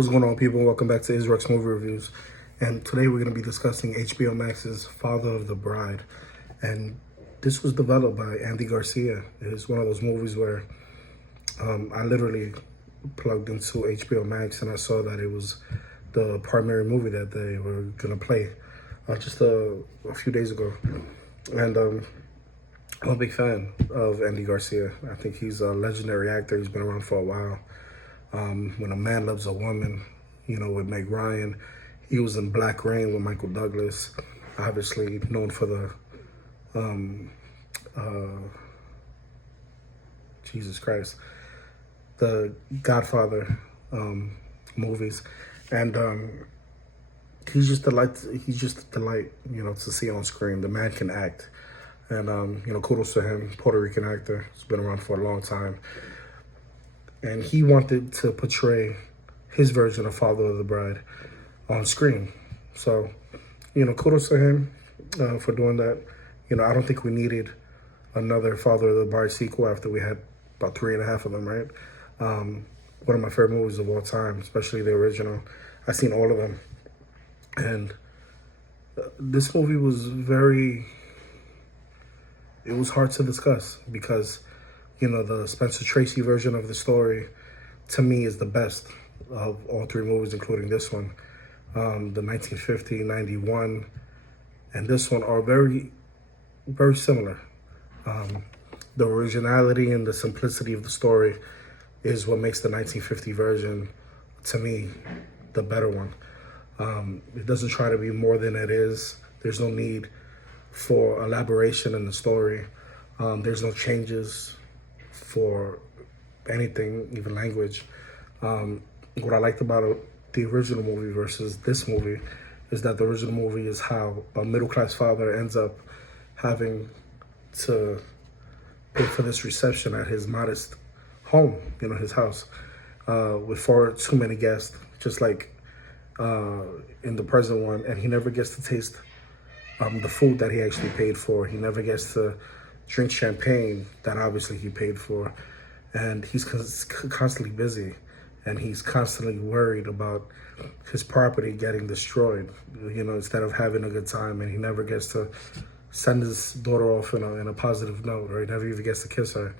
What's going on, people? Welcome back to Israel's Movie Reviews. And today we're going to be discussing HBO Max's Father of the Bride. And this was developed by Andy Garcia. It's one of those movies where I literally plugged into HBO Max and I saw that it was the primary movie that they were going to play just a few days ago. And I'm a big fan of Andy Garcia. I think he's a legendary actor. He's been around for a while. When a Man Loves a Woman, with Meg Ryan. He was in Black Rain with Michael Douglas. Obviously known for the, Jesus Christ, the Godfather movies. And he's just a delight to see on screen. The man can act. And, kudos to him, Puerto Rican actor. He's been around for a long time. And he wanted to portray his version of Father of the Bride on screen. So, kudos to him for doing that. I don't think we needed another Father of the Bride sequel after we had about 3.5 of them, right? One of my favorite movies of all time, especially the original. I've seen all of them. And this movie was it was hard to discuss because the Spencer Tracy version of the story, to me, is the best of all three movies, including this one. The 1950, 91, and this one are very, very similar. The originality and the simplicity of the story is what makes the 1950 version, to me, the better one. It doesn't try to be more than it is. There's no need for elaboration in the story. There's no changes for anything, even language. What I liked about the original movie versus this movie is that the original movie is how a middle-class father ends up having to pay for this reception at his modest home, his house, with far too many guests, just like in the present one, and he never gets to taste the food that he actually paid for. He never gets to drink champagne that obviously he paid for. And he's constantly busy, and he's constantly worried about his property getting destroyed, instead of having a good time. And he never gets to send his daughter off in a positive note, or he never even gets to kiss her.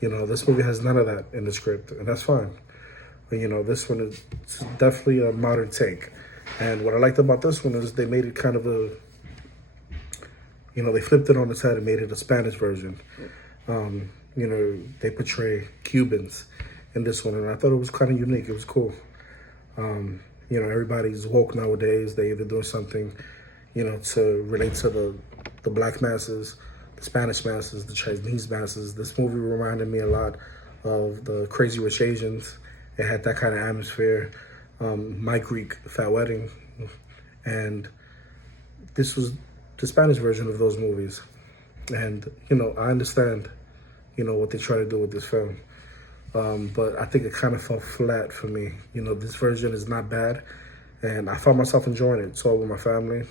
This movie has none of that in the script, and that's fine. But, this one is definitely a modern take. And what I liked about this one is they made it kind of they flipped it on its head and made it a Spanish version. They portray Cubans in this one, and I thought it was kind of unique. It was cool. Everybody's woke nowadays. They either doing something, to relate to the black masses, the Spanish masses, the Chinese masses. This movie reminded me a lot of the Crazy Rich Asians. It had that kind of atmosphere. My Greek Fat Wedding, and this was the Spanish version of those movies. And I understand what they try to do with this film. But I think it kind of fell flat for me. This version is not bad, and I found myself enjoying it. Saw it with my family.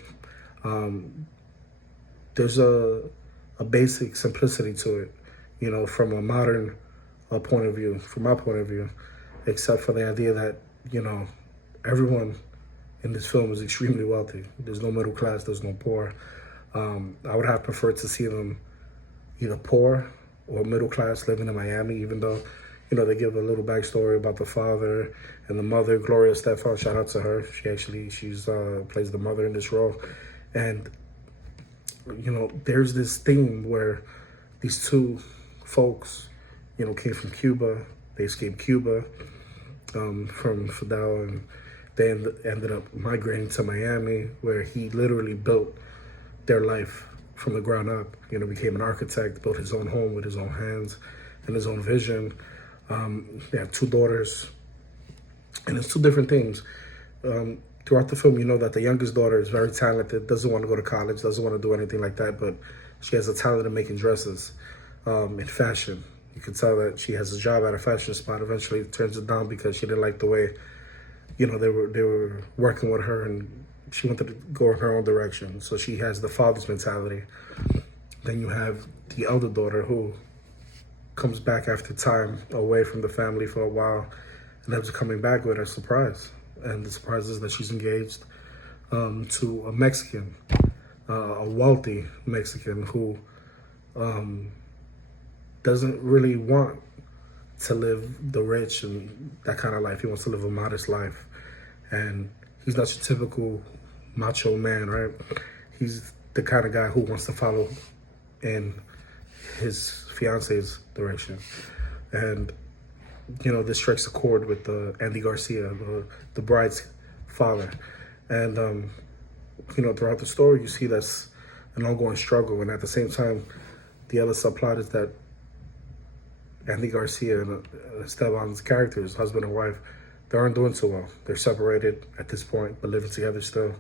There's a basic simplicity to it, from a modern point of view, from my point of view, except for the idea that, everyone in this film is extremely wealthy. There's no middle class, there's no poor. I would have preferred to see them either poor or middle class living in Miami, even though, they give a little backstory about the father and the mother, Gloria Estefan. Shout out to her. She's plays the mother in this role. And, there's this theme where these two folks, came from Cuba. They escaped Cuba from Fidel, and they ended up migrating to Miami, where he literally built their life from the ground up. Became an architect, built his own home with his own hands and his own vision. They had 2 daughters, and it's 2 different things. Throughout the film, that the youngest daughter is very talented, doesn't want to go to college, doesn't want to do anything like that, but she has a talent in making dresses, in fashion. You can tell that she has a job at a fashion spot. Eventually turns it down because she didn't like the way, they were working with her, and she wanted to go in her own direction. So she has the father's mentality. Then you have the elder daughter who comes back after time away from the family for a while and ends up coming back with a surprise. and the surprise is that she's engaged to a Mexican, a wealthy Mexican who doesn't really want to live the rich and that kind of life. He wants to live a modest life. And he's not your typical macho man, right? He's the kind of guy who wants to follow in his fiance's direction. And, this strikes a chord with Andy Garcia, the bride's father. And, throughout the story, you see that's an ongoing struggle. And at the same time, the other subplot is that Andy Garcia and Estefan's characters, husband and wife, they aren't doing so well. They're separated at this point, but living together still.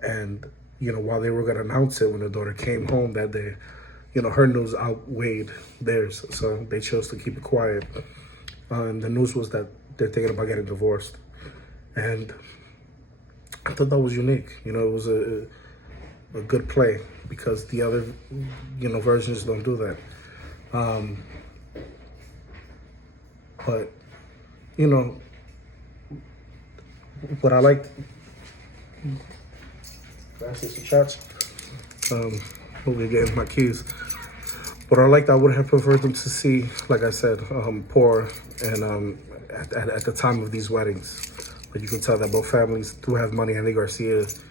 And, while they were going to announce it when the daughter came home that day, her news outweighed theirs. So they chose to keep it quiet. And the news was that they're thinking about getting divorced. And I thought that was unique. It was a good play because the other, versions don't do that. But, what I liked, gracias muchachos, hopefully getting my keys. What I liked, I would have preferred them to see, like I said, poor and at the time of these weddings. But you can tell that both families do have money. Andy Garcia is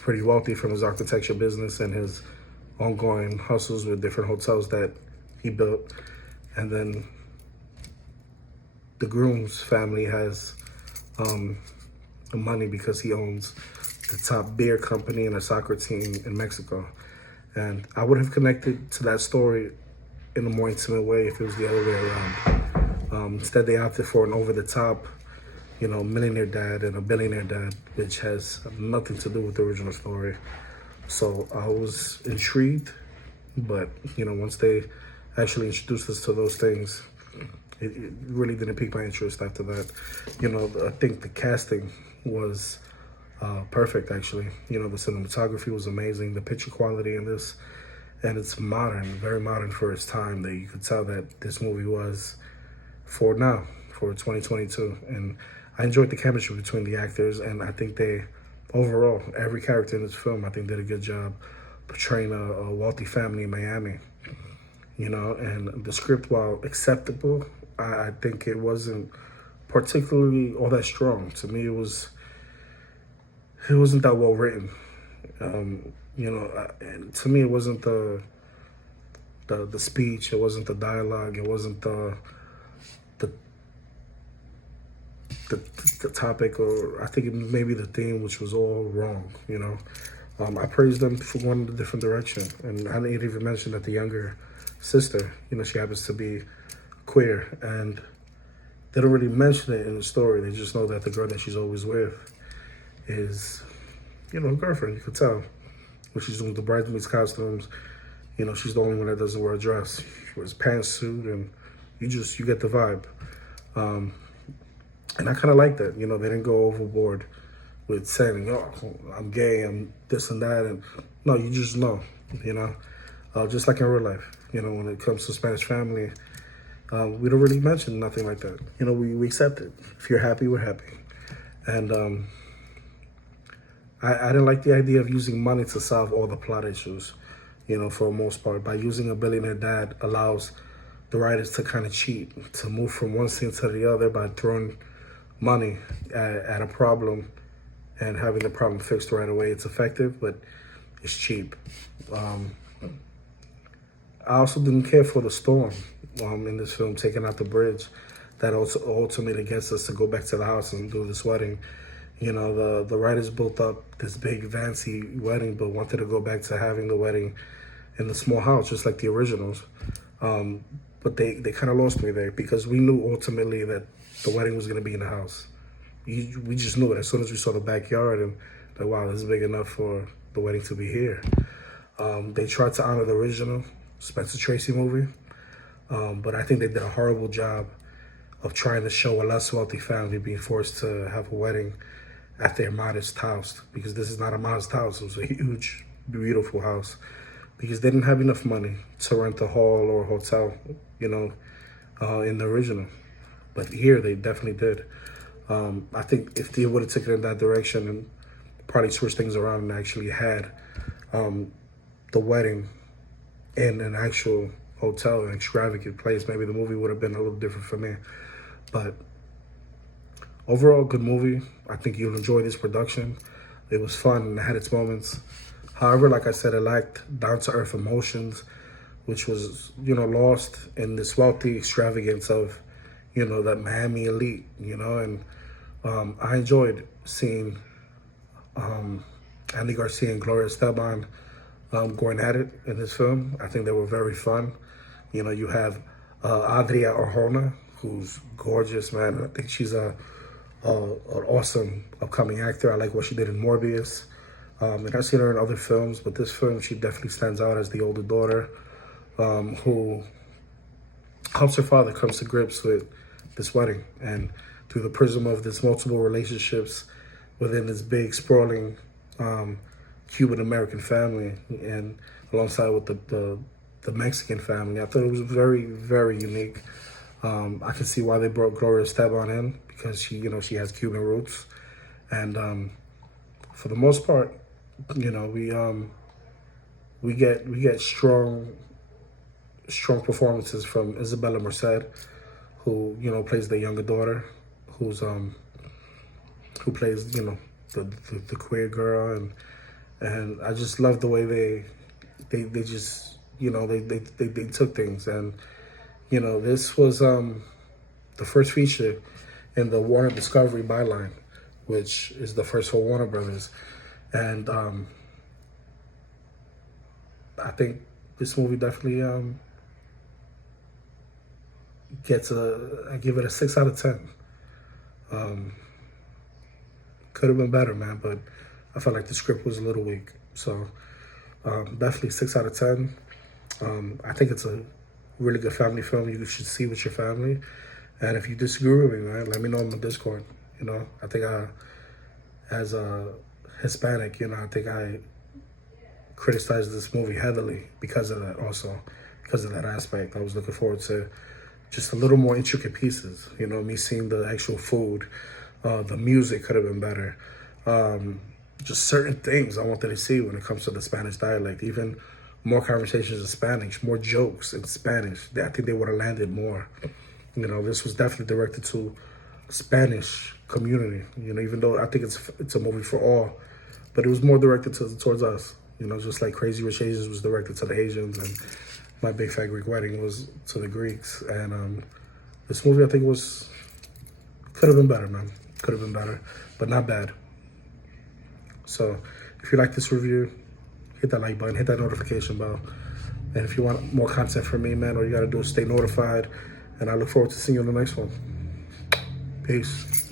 pretty wealthy from his architecture business and his ongoing hustles with different hotels that he built. And then the groom's family has money because he owns the top beer company and a soccer team in Mexico. And I would have connected to that story in a more intimate way if it was the other way around. Instead, they opted for an over-the-top, millionaire dad and a billionaire dad, which has nothing to do with the original story. So I was intrigued, but, once they actually introduced us to those things, it really didn't pique my interest after that. I think the casting was perfect, actually. The cinematography was amazing, the picture quality in this, and it's modern, very modern for its time. That you could tell that this movie was for 2022. And I enjoyed the chemistry between the actors, and I think overall, every character in this film, I think did a good job portraying a wealthy family in Miami. And the script, while acceptable, I think it wasn't particularly all that strong. To me, it wasn't that well written. And to me, it wasn't the speech, it wasn't the dialogue, it wasn't the topic, or I think it was maybe the theme, which was all wrong. I praised them for going in a different direction, and I didn't even mention that the younger sister, she happens to be queer, and they don't really mention it in the story. They just know that the girl that she's always with is, her girlfriend. You could tell when she's doing the bridesmaids costumes. She's the only one that doesn't wear a dress. She wears a pantsuit, and you get the vibe. And I kind of like that. They didn't go overboard with saying, "Oh, I'm gay, I'm this and that," and no, you just know. Just like in real life. When it comes to Spanish family, we don't really mention nothing like that. We accept it. If you're happy, we're happy. And I didn't like the idea of using money to solve all the plot issues, for the most part. By using a billionaire dad allows the writers to kind of cheat, to move from one scene to the other by throwing money at a problem and having the problem fixed right away. It's effective, but it's cheap. I also didn't care for the storm in this film, taking out the bridge. That also ultimately gets us to go back to the house and do this wedding. The writers built up this big fancy wedding, but wanted to go back to having the wedding in the small house, just like the originals. But they kind of lost me there because we knew ultimately that the wedding was going to be in the house. We just knew it as soon as we saw the backyard, and like, wow, this is big enough for the wedding to be here. They tried to honor the original Spencer Tracy movie, but I think they did a horrible job of trying to show a less wealthy family being forced to have a wedding at their modest house, because this is not a modest house. It was a huge, beautiful house, because they didn't have enough money to rent a hall or a hotel, in the original. But here they definitely did. I think if they would have taken it in that direction and probably switched things around and actually had the wedding in an actual hotel, an extravagant place, maybe the movie would have been a little different for me. But overall, good movie. I think you'll enjoy this production. It was fun and it had its moments. However, like I said, it lacked down-to-earth emotions, which was, lost in this wealthy extravagance of, that Miami elite, and I enjoyed seeing Andy Garcia and Gloria Estefan going at it in this film. I think they were very fun. You have Adria Arjona, who's gorgeous, man. I think she's an awesome upcoming actor. I like what she did in Morbius. And I've seen her in other films, but this film, she definitely stands out as the older daughter who helps her father comes to grips with this wedding. And through the prism of this multiple relationships within this big, sprawling Cuban-American family and alongside with the Mexican family, I thought it was very, very unique. I can see why they brought Gloria Estefan in because she has Cuban roots. And for the most part, we get strong performances from Isabella Merced, who plays the younger daughter, who plays the queer girl, and I just love the way they just they took things. And this was the first feature in the Warner Discovery byline, which is the first for Warner Brothers. And I think this movie definitely I give it a 6 out of 10. Could have been better, man, but I felt like the script was a little weak. So definitely 6 out of 10. I think it's a really good family film you should see with your family. And if you disagree with me, man, let me know on the Discord. I think as a Hispanic, I think I criticized this movie heavily because of that also, because of that aspect. I was looking forward to just a little more intricate pieces, me seeing the actual food, the music could have been better. Just certain things I wanted to see when it comes to the Spanish dialect, even more conversations in Spanish, more jokes in Spanish. I think they would have landed more. This was definitely directed to Spanish community, even though I think it's a movie for all, but it was more directed towards us, just like Crazy Rich Asians was directed to the Asians and My Big Fat Greek Wedding was to the Greeks. And this movie, I think, could have been better, man. Could have been better, but not bad. So if you like this review, hit that like button, hit that notification bell. And if you want more content from me, man, all you got to do is stay notified. And I look forward to seeing you on the next one. Peace.